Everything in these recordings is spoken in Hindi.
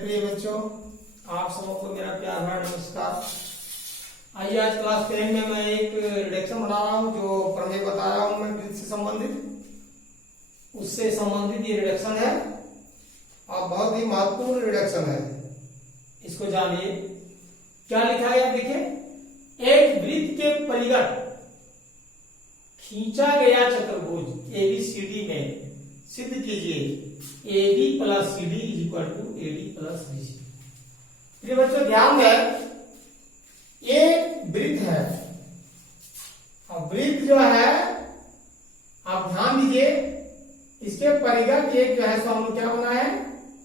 प्रिय बच्चों, आप सबको मेरा प्यार भरा नमस्कार। आइए आज क्लास 10 में मैं एक रिडक्शन बना रहा हूँ जो प्रमेय बता रहा हूँ मैं वृत्त से संबंधित, उससे संबंधित ये रिडक्शन है और बहुत ही महत्वपूर्ण रिडक्शन है। इसको जानिए क्या लिखा है। देखिए, एक वृत्त के परिगत खींचा गया चतुर्भुज एबीसीडी में सिद्ध कीजिए AB plus CD is equal to AD plus BC। प्रिय बच्चों ध्यान दें, ये वृत्त है और वृत्त जो है आप ध्यान दीजिए, इसके परिगत ये जो है सो हम लोग क्या बनाए हैं,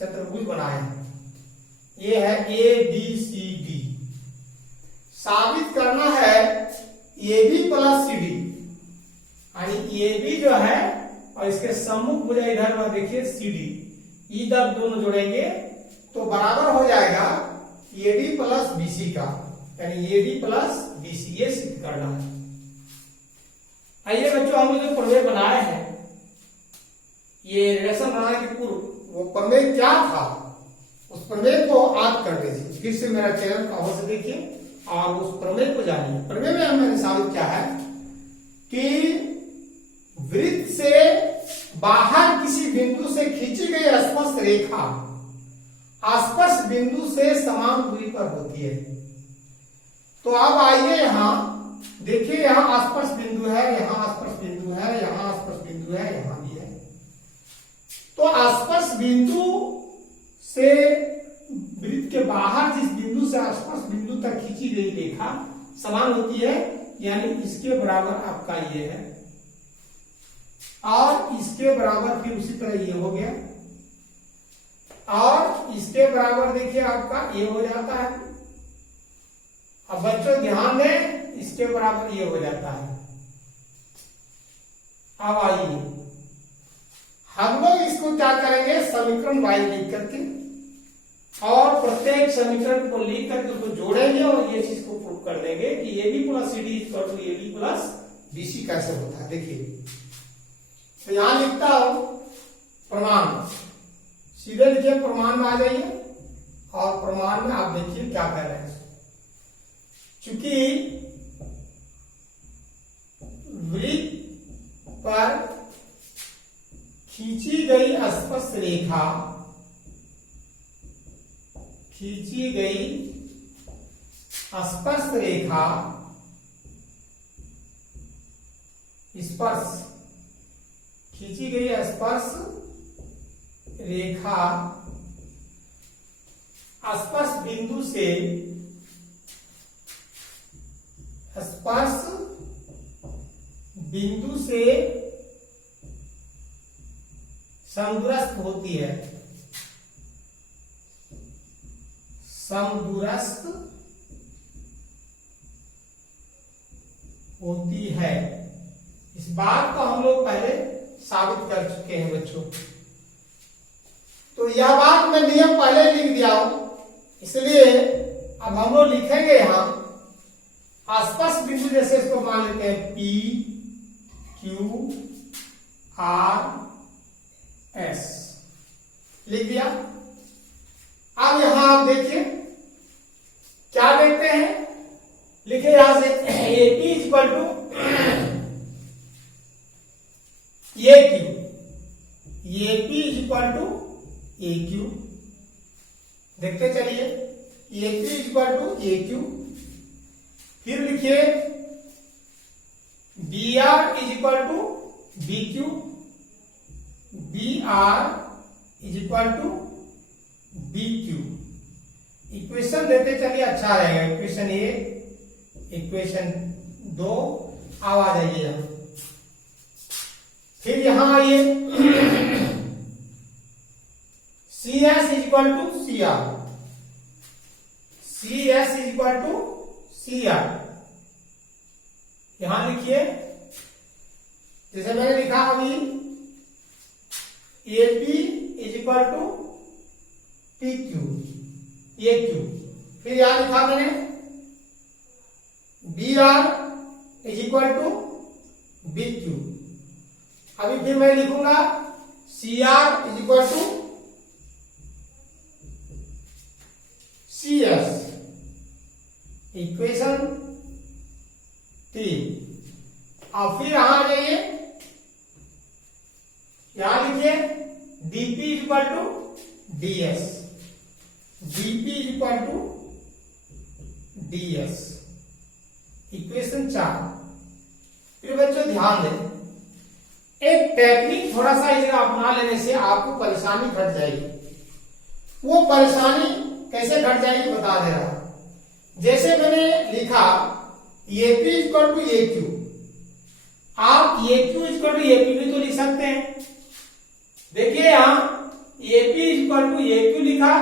चतुर्भुज बनाए हैं। ये है ABCD। साबित करना है AB प्लस CD, यानी AB जो है और इसके सम्मुख भुजा इधर में देखिए CD, इधर दोनों जोड़ेंगे तो बराबर हो जाएगा AD प्लस BC का, यानी AD प्लस BC। ये सिद्ध करना है। आइए बच्चों, हम जो प्रमेय बनाए हैं, ये रिलेशन बनाने के पूर्व वो प्रमेय क्या था उस प्रमेय को याद कर लीजिए। फिर से मेरा चैनल को अवश्य देखिए और उस प्रमेय को जानिए। प्रमेय में हमने साबित किया है कि वृत्त से बाहर किसी बिंदु से खींची गई स्पर्श रेखा स्पर्श बिंदु से समान दूरी पर होती है। तो अब आइए यहां देखिए, यहां स्पर्श बिंदु है, यहां स्पर्श बिंदु है, यहां स्पर्श बिंदु है, यहां भी है। तो स्पर्श बिंदु से वृत्त के बाहर जिस बिंदु से स्पर्श बिंदु तक खींची गई रेखा समान होती है, यानी इसके बराबर आपका ये है और इसके बराबर फिर उसी तरह ये हो गया और इसके बराबर देखिए आपका ये हो जाता है। अब बच्चों ध्यान दें, इसके बराबर ये हो जाता है। अब आइए हम लोग इसको क्या करेंगे, समीकरण वाइज लिख करके और प्रत्येक समीकरण को लिख करके उसको जोड़ेंगे और ये चीज को प्रूव कर देंगे कि AB plus CD equal to AD plus BC कैसे होता है। देखिए, तो यहां लिखता हूं प्रमाण, सीधे लिखिए प्रमाण में आ जाइए और प्रमाण में आप देखिए क्या कर रहे हैं। चूंकि वृत्त पर खींची गई स्पर्श रेखा स्पर्श बिंदु से समदूरस्थ होती है, इस बात को हम लोग पहले साबित कर चुके हैं बच्चों। तो यह बात मैं नियम पहले लिख दिया हूं, इसलिए अब हम लोग लिखेंगे यहां स्पर्श बिंदु, जैसे इसको मान लेते हैं P Q R S, लिख दिया। अब यहां आप देखिए क्या देखते हैं, लिखे यहां से AP equal to AP equal to AQ। देखते चलिए, AP इक्वल टू AQ। फिर लिखिए BR is equal to BQ, BR is equal to BQ। Equation देते चलिए, अच्छा रहेगा। इक्वेशन 1, इक्वेशन 2, अब आ जाइए यहां। फिर यहां आइए CS is equal to CR, CS is equal to CR। यहां लिखिए, जैसे मैंने लिखा अभी AP is equal to PQ, AQ। फिर यहां लिखा मैंने BR is equal to BQ। अभी फिर मैं लिखूंगा CR is equal to equation 3। अब फिर यहां आ जाइए, यहां लिखिए dp equal to ds, dp equal to ds, equation 4। फिर बच्चों ध्यान दें, एक टेक्निक थोड़ा सा इसे अपना लेने से आपको परेशानी घट जाएगी। वो परेशानी कैसे घट जाएगी बता दे रहा। जैसे मैंने लिखा AP इक्वल टू AQ, आप AQ इक्वल टू AP भी तो लिख सकते हैं। देखिए यहां AP इक्वल टू AQ लिखा,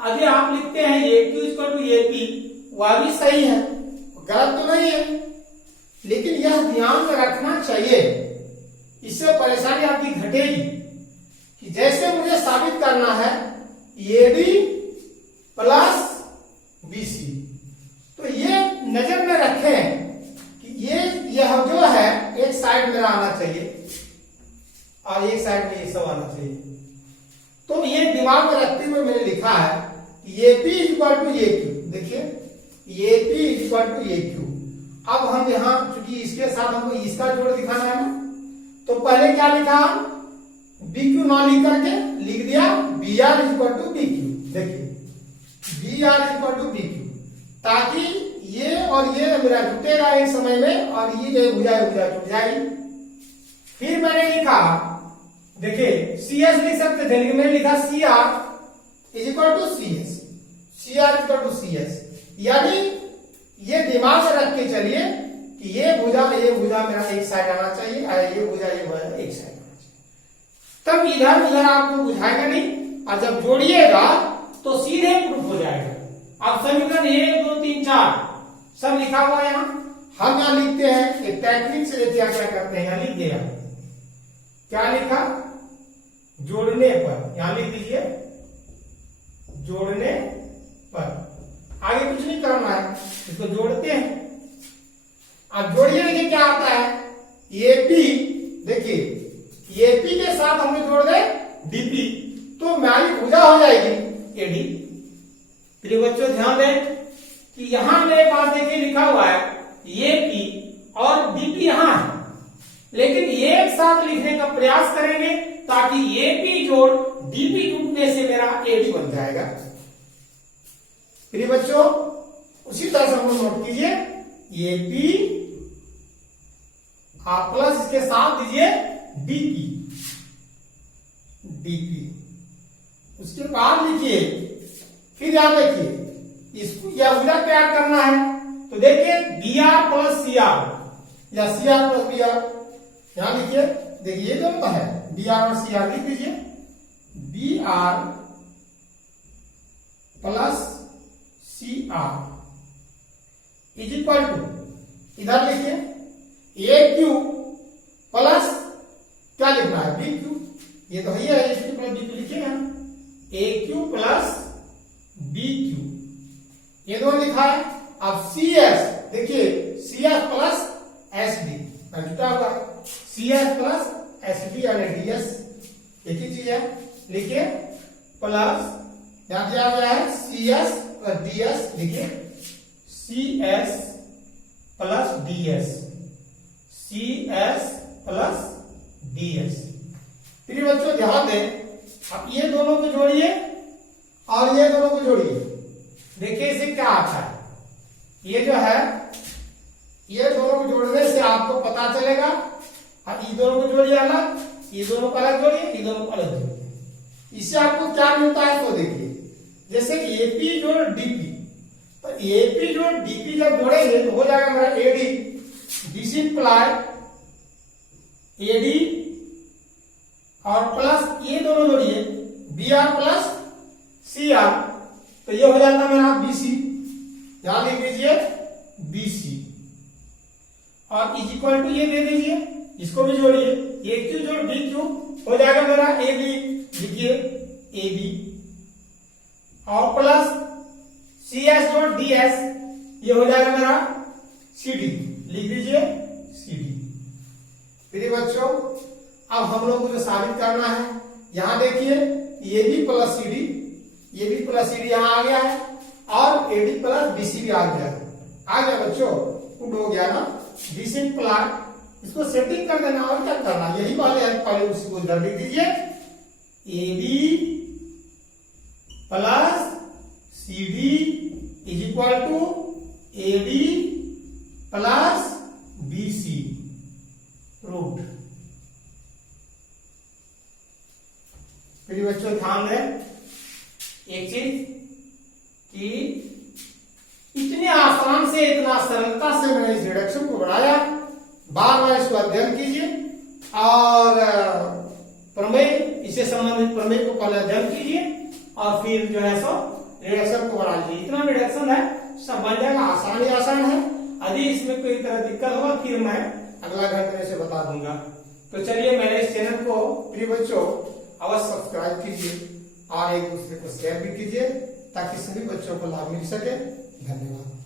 अभी आप लिखते हैं AQ इक्वल टू AP, वह भी सही है, गलत तो नहीं है, लेकिन यह ध्यान में रखना चाहिए, इससे परेशानी आपकी घटेगी कि जैसे मुझे साबित करना है AD प्लस BC, तो ये नजर में रखें कि यह जो है एक साइड मेरा आना चाहिए और एक साइड में ये सब आना चाहिए। तो ये दिमाग में रखते हुए मैंने लिखा है AP इक्वल टू AQ, देखिए AP इक्वल टू AQ। अब हम यहां चूंकि इसके साथ हमको इसका जोड़ दिखाना है ना, तो पहले क्या लिखा, BQ ना लिख करके लिख दिया BR इक्वल टू BQ। देखिए BR इक्वल टू BQ, ताकि ये और ये मेरा जुटेगा एक समय में और ये भुजा जुट जाएगी। फिर मैंने लिखा, देखिए CS लिख सकते थे, लेकिन मैंने लिखा CR is equal to CS, CR equal to CS, यानी ये दिमाग में रख के चलिए कि ये भुजा मेरा एक साइड आना चाहिए और ये भुजा एक साइड आना चाहिए। तब इधर उधर आपको बुझाएगा नहीं, और जब जोड़िएगा तो सीधे प्रूफ हो जाएगा। अब समीकरण 1 2 3 4 सब लिखा हुआ है यहाँ, हम यहाँ लिखते हैं एक टेक्निक से क्या क्या करते हैं, यहाँ लिख दिया, क्या लिखा, जोड़ने पर, यहां लिख दीजिए जोड़ने पर, आगे कुछ नहीं करना है, इसको जोड़ते हैं। अब जोड़िए, देखिए क्या आता है, AP, देखिए AP के साथ हम जोड़ दे DP, तो हमारी भुजा हो जाएगी AD। फिर बच्चों ध्यान दें कि यहां मेरे पास देखिए लिखा हुआ है AP और DP यहां है, लेकिन एक साथ लिखने का प्रयास करेंगे ताकि AP जोड़ DP जुटने से मेरा AD बन जाएगा। फिर बच्चों उसी तरह से हम नोट कीजिए AP आप प्लस इसके साथ दीजिए DP, उसके बाद लिखिए, फिर याद रखिए इसको यह भुजा तैयार करना है, तो देखिए BR प्लस CR या CR प्लस BR, यहां लिखिए, देखिए ये दोनों है BR और CR, लिख दीजिए BR plus CR is equal to, इधर लिखिए AQ प्लस क्या लिखना है BQ, ये तो है AQ प्लस BQ लिखिएगा, AQ प्लस BQ, ये दोनों लिखा है। अब CS, देखिए CS प्लस SD जुटा हुआ है, CS प्लस SD यानी DS एक ही चीज है, लिखिए प्लस यहां दिया गया है CS प्लस DS, लिखिए CS plus DS, CS plus DS। फिर बच्चों ध्यान दें, अब ये दोनों को जोड़िए और ये दोनों को जोड़िए, देखिए इसे क्या आता है, ये जो है ये दोनों को जोड़ने से आपको पता चलेगा। अब ये दोनों को जोड़िए अलग, ये दोनों को अलग जोड़िए, ये दोनों को अलग जोड़िए, इससे आपको क्या मिलता है तो देखिए, जैसे AP जोड़ DP, तो AP जोड़ DP जब जोड़ेंगे तो हो जाएगा मेरा AD, दिस इंप्लाई AD और प्लस ये दोनों जोड़िए BR प्लस CR, तो ये हो जाता है मेरा BC, यहां लिख दीजिए BC और इज इक्वल टू ये दे दीजिए, इसको भी जोड़िए, AQ जोड़ BQ हो जाएगा मेरा AB, लिखिए AB और प्लस CS जोड़ DS, ये हो जाएगा मेरा CD, लिख दीजिए CD। फिर बच्चों अब हम लोग को जो साबित करना है, यहां देखिए AB प्लस CD यहां आ गया है और AD प्लस BC भी आ गया है। आ गया बच्चों, पुट हो गया ना, दिस इज प्लॉट, इसको सेटिंग कर देना और क्या करना, यही वाले है, पहले उसी को इधर लिख दीजिए, A B plus C D is equal to A D plus B C root. फिर बच्चों ध्यान दें एक चीज कि इतने आसान से, इतना सरलता से मैंने इस रिडक्शन को बनाया, बार बार इसको अध्ययन कीजिए और प्रमेय, इससे संबंधित प्रमेय को पहले अध्ययन कीजिए और फिर जो है सो रिडक्शन को बना लीजिए। इतना रिडक्शन है सब बन जाएगा, आसान है। यदि इसमें कोई तरह दिक्कत होगा फिर मैं अगला घंटे में से बता दूंगा। तो चलिए मेरे इस चैनल को प्रिय बच्चों अवश्य सब्सक्राइब कीजिए और एक दूसरे को शेयर भी कीजिए ताकि सभी बच्चों को लाभ मिल सके। धन्यवाद।